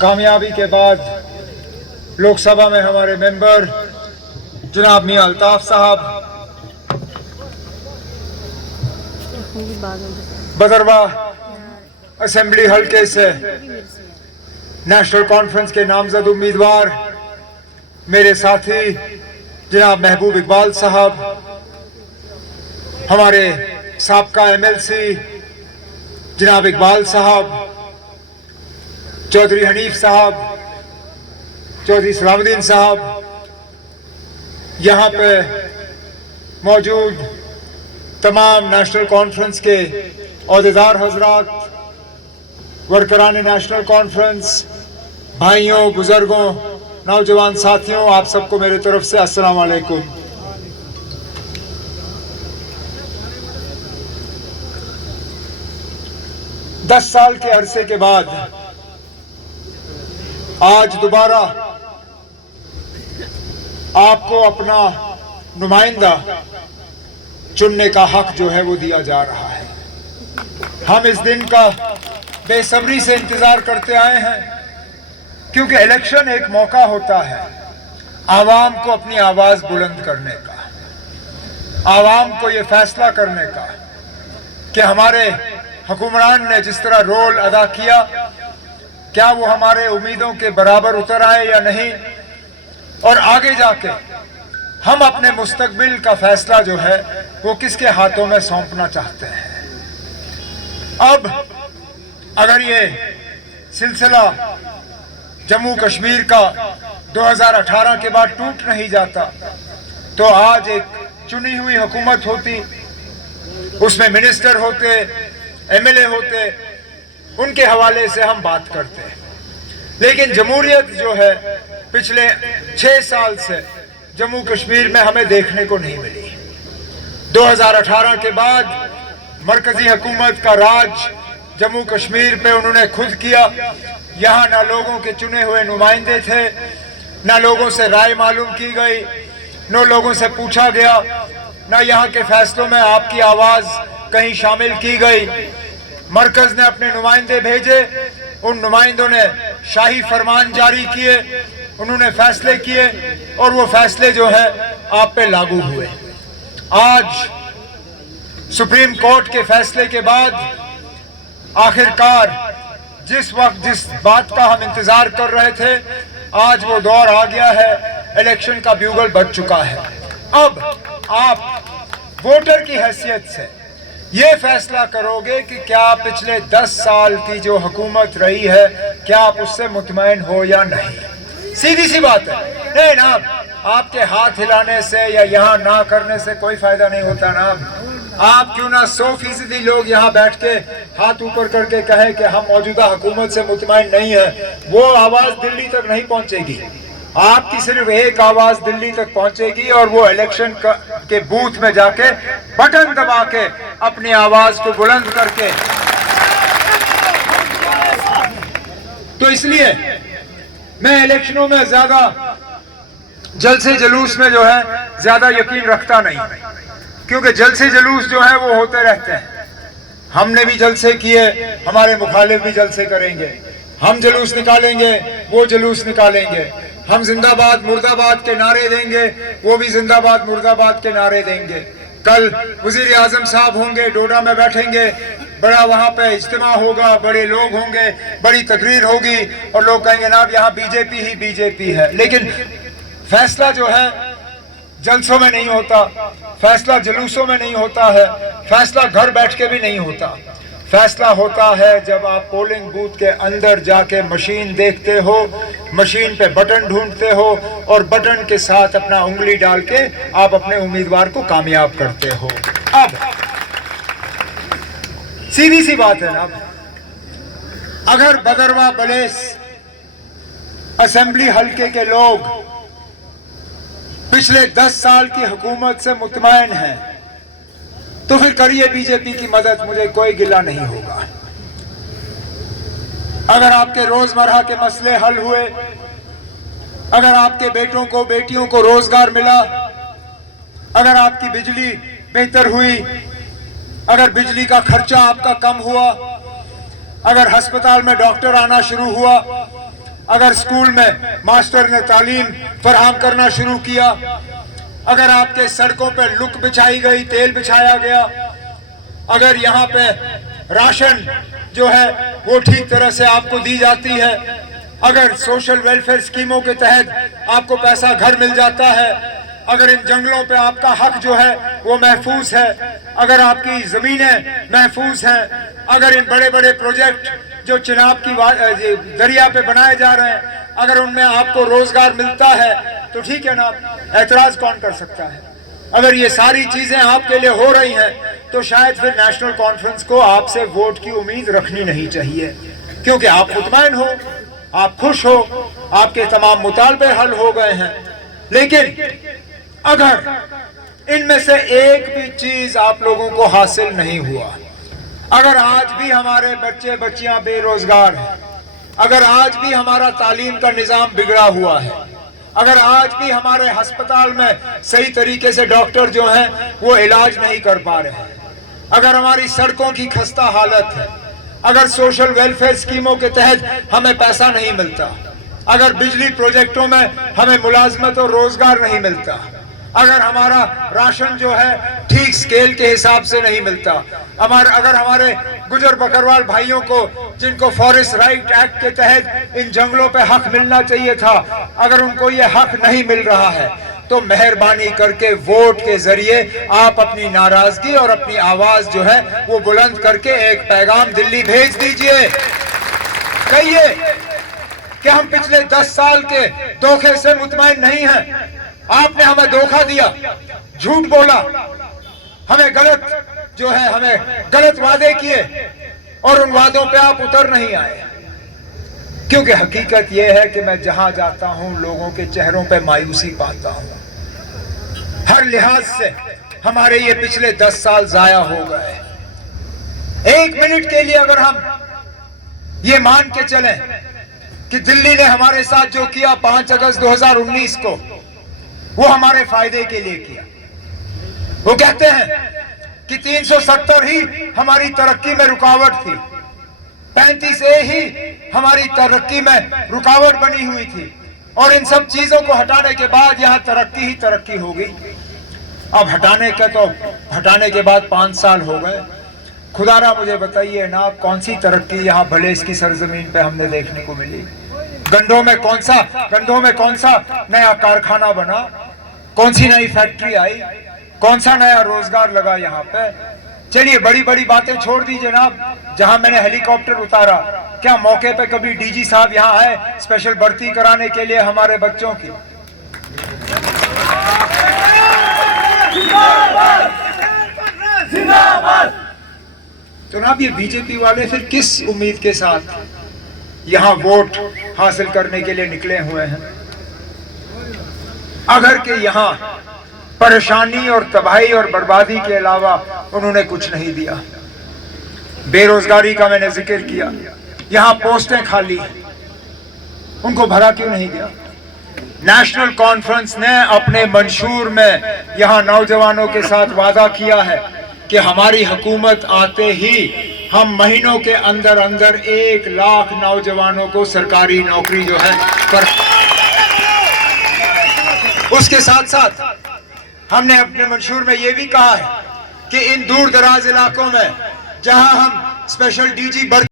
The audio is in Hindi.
कामयाबी के बाद लोकसभा में हमारे मेंबर जनाब मियां अल्ताफ साहब बदरवा असेंबली हल्के से नेशनल कॉन्फ्रेंस के नामजद उम्मीदवार मेरे साथी जनाब महबूब इकबाल साहब, हमारे साबका MLC जनाब इकबाल साहब, चौधरी हनीफ साहब, चौधरी सलामुद्दीन साहब, यहाँ पे मौजूद तमाम नेशनल कॉन्फ्रेंस के ओहदेदार हजरात, वर्करान नेशनल कॉन्फ्रेंस, भाइयों, बुजुर्गों, नौजवान साथियों, आप सबको मेरे तरफ से अस्सलाम वालेकुम। दस साल के अरसे के बाद आज दोबारा आपको अपना नुमाइंदा चुनने का हक जो है वो दिया जा रहा है। हम इस दिन का बेसब्री से इंतजार करते आए हैं, क्योंकि इलेक्शन एक मौका होता है आवाम को अपनी आवाज बुलंद करने का, आवाम को ये फैसला करने का कि हमारे हुक्मरान ने जिस तरह रोल अदा किया, क्या वो हमारे उम्मीदों के बराबर उतर आए या नहीं, और आगे जाके हम अपने मुस्तकबिल का फैसला जो है वो किसके हाथों में सौंपना चाहते हैं। अब अगर ये सिलसिला जम्मू कश्मीर का 2018 के बाद टूट नहीं जाता, तो आज एक चुनी हुई हुकूमत होती, उसमें मिनिस्टर होते, MLA होते, उनके हवाले से हम बात करते हैं। लेकिन जमहूरियत जो है पिछले 6 साल से जम्मू कश्मीर में हमें देखने को नहीं मिली। 2018 के बाद मरकजी हुकूमत का राज जम्मू कश्मीर पे उन्होंने खुद किया। यहाँ ना लोगों के चुने हुए नुमाइंदे थे, ना लोगों से राय मालूम की गई, न लोगों से पूछा गया, ना यहाँ के फैसलों में आपकी आवाज कहीं शामिल की गई। मरकज ने अपने नुमाइंदे भेजे, उन नुमाइंदों ने शाही फरमान जारी किए, उन्होंने फैसले किए और वो फैसले जो है आप पे लागू हुए। आज सुप्रीम कोर्ट के फैसले के बाद आखिरकार जिस वक्त जिस बात का हम इंतजार कर रहे थे, आज वो दौर आ गया है, इलेक्शन का ब्यूगल बज चुका है। अब आप वोटर की हैसियत से ये फैसला करोगे कि क्या पिछले 10 साल की जो हुकूमत रही है, क्या आप उससे मुतमईन हो या नहीं। सीधी सी बात है। नहीं ना, आपके हाथ हिलाने से या यहाँ ना करने से कोई फायदा नहीं होता ना। आप क्यों ना 100% लोग यहाँ बैठ के हाथ ऊपर करके कहे कि हम मौजूदा हुकूमत से मुतमईन नहीं है, वो आवाज दिल्ली तक नहीं पहुंचेगी। आपकी सिर्फ एक आवाज दिल्ली तक पहुंचेगी और वो इलेक्शन के बूथ में जाके बटन दबा के अपनी आवाज को बुलंद करके। तो इसलिए मैं इलेक्शनों में ज्यादा जलसे जुलूस में जो है ज्यादा यकीन रखता नहीं, क्योंकि जलसे जुलूस जो है वो होते रहते हैं। हमने भी जलसे किए, हमारे मुखालिफ भी जलसे करेंगे, हम जुलूस निकालेंगे, वो जुलूस निकालेंगे, हम जिंदाबाद मुर्दाबाद के नारे देंगे, वो भी जिंदाबाद मुर्दाबाद के नारे देंगे। कल वजीर आजम साहब होंगे, डोडा में बैठेंगे, बड़ा वहां पे इज्तिमा होगा, बड़े लोग होंगे, बड़ी तकरीर होगी और लोग कहेंगे ना यहाँ बीजेपी ही बीजेपी है। लेकिन फैसला जो है जलसों में नहीं होता, फैसला जुलूसों में नहीं होता है, फैसला घर बैठ के भी नहीं होता। फैसला होता है जब आप पोलिंग बूथ के अंदर जाके मशीन देखते हो, मशीन पे बटन ढूंढते हो और बटन के साथ अपना उंगली डाल के आप अपने उम्मीदवार को कामयाब करते हो। अब सीधी सी बात है ना, अगर बदरवा बलेस असेंबली हल्के के लोग पिछले 10 साल की हुकूमत से मुतमईन हैं, तो फिर करिए बीजेपी की मदद, मुझे कोई गिला नहीं होगा। अगर आपके रोजमर्रा के मसले हल हुए, अगर आपके बेटों को बेटियों को रोजगार मिला, अगर आपकी बिजली बेहतर हुई, अगर बिजली का खर्चा आपका कम हुआ, अगर अस्पताल में डॉक्टर आना शुरू हुआ, अगर स्कूल में मास्टर ने तालीम फराहम करना शुरू किया, अगर आपके सड़कों पे लुक बिछाई गई, तेल बिछाया गया, अगर यहाँ पे राशन जो है वो ठीक तरह से आपको दी जाती है, अगर सोशल वेलफेयर स्कीमों के तहत आपको पैसा घर मिल जाता है, अगर इन जंगलों पे आपका हक जो है वो महफूज है, अगर आपकी जमीनें महफूज हैं, अगर इन बड़े बड़े प्रोजेक्ट जो चिनाब की दरिया पे बनाए जा रहे हैं, अगर उनमें आपको रोजगार मिलता है तो ठीक है ना, ऐतराज कौन कर सकता है। अगर ये सारी चीजें आपके लिए हो रही हैं तो शायद फिर नेशनल कॉन्फ्रेंस को आपसे वोट की उम्मीद रखनी नहीं चाहिए, क्योंकि आप मुतमईन हो, आप खुश हो, आपके तमाम मुतालबे हल हो गए हैं। लेकिन अगर इनमें से एक भी चीज आप लोगों को हासिल नहीं हुआ, अगर आज भी हमारे बच्चे बच्चियां बेरोजगार हैं, अगर आज भी हमारा तालीम का निजाम बिगड़ा हुआ है, अगर आज भी हमारे अस्पताल में सही तरीके से डॉक्टर जो हैं वो इलाज नहीं कर पा रहे हैं, अगर हमारी सड़कों की खस्ता हालत है, अगर सोशल वेलफेयर स्कीमों के तहत हमें पैसा नहीं मिलता, अगर बिजली प्रोजेक्टों में हमें मुलाजमत और रोजगार नहीं मिलता, अगर हमारा राशन जो है ठीक स्केल के हिसाब से नहीं मिलता, अगर हमारे गुजर बकरवाल भाइयों को जिनको फॉरेस्ट राइट एक्ट के तहत इन जंगलों पे हक मिलना चाहिए था, अगर उनको ये हक नहीं मिल रहा है, तो मेहरबानी करके वोट के जरिए आप अपनी नाराजगी और अपनी आवाज जो है वो बुलंद करके एक पैगाम दिल्ली भेज दीजिए। कहिए कि हम पिछले 10 साल के धोखे से मुतमईन नहीं हैं, आपने हमें धोखा दिया, झूठ बोला, हमें गलत वादे किए और उन वादों पे आप उतर नहीं आए। क्योंकि हकीकत यह है कि मैं जहां जाता हूं लोगों के चेहरों पे मायूसी पाता हूं। हर लिहाज से हमारे ये पिछले 10 साल जाया हो गए। एक मिनट के लिए अगर हम ये मान के चलें कि दिल्ली ने हमारे साथ जो किया 5 अगस्त 2019 को, वो हमारे फायदे के लिए किया। वो कहते हैं कि 370 ही हमारी तरक्की में रुकावट थी, 35A ही हमारी तरक्की में रुकावट बनी हुई थी, और इन सब चीजों को हटाने के बाद यहाँ तरक्की ही तरक्की हो गई। अब हटाने के बाद 5 साल हो गए। खुदारा मुझे बताइए ना, कौन सी तरक्की यहाँ भले इसकी सरजमीन पे हमने देखने को मिली? गंडों में कौन सा नया कारखाना बना, कौन सी नई फैक्ट्री आई, कौन सा नया रोजगार लगा यहाँ पे? चलिए बड़ी बड़ी बातें छोड़ दीजिए ना। जहां मैंने हेलीकॉप्टर उतारा, क्या मौके पे कभी डीजी साहब यहाँ आए स्पेशल भर्ती कराने के लिए हमारे बच्चों की? तो ना ये बीजेपी वाले फिर किस उम्मीद के साथ यहाँ वोट हासिल करने के लिए निकले हुए हैं? अगर के यहाँ परेशानी और तबाही और बर्बादी के अलावा उन्होंने कुछ नहीं दिया। बेरोजगारी का मैंने जिक्र किया, यहाँ पोस्टें खाली हैं, उनको भरा क्यों नहीं गया? नेशनल कॉन्फ्रेंस ने अपने मंशूर में यहाँ नौजवानों के साथ वादा किया है कि हमारी हुकूमत आते ही हम महीनों के अंदर अंदर 1 लाख नौजवानों को सरकारी नौकरी जो है पर। उसके साथ साथ हमने अपने मंशूर में यह भी कहा है कि इन दूर दराज इलाकों में जहां हम स्पेशल डीजी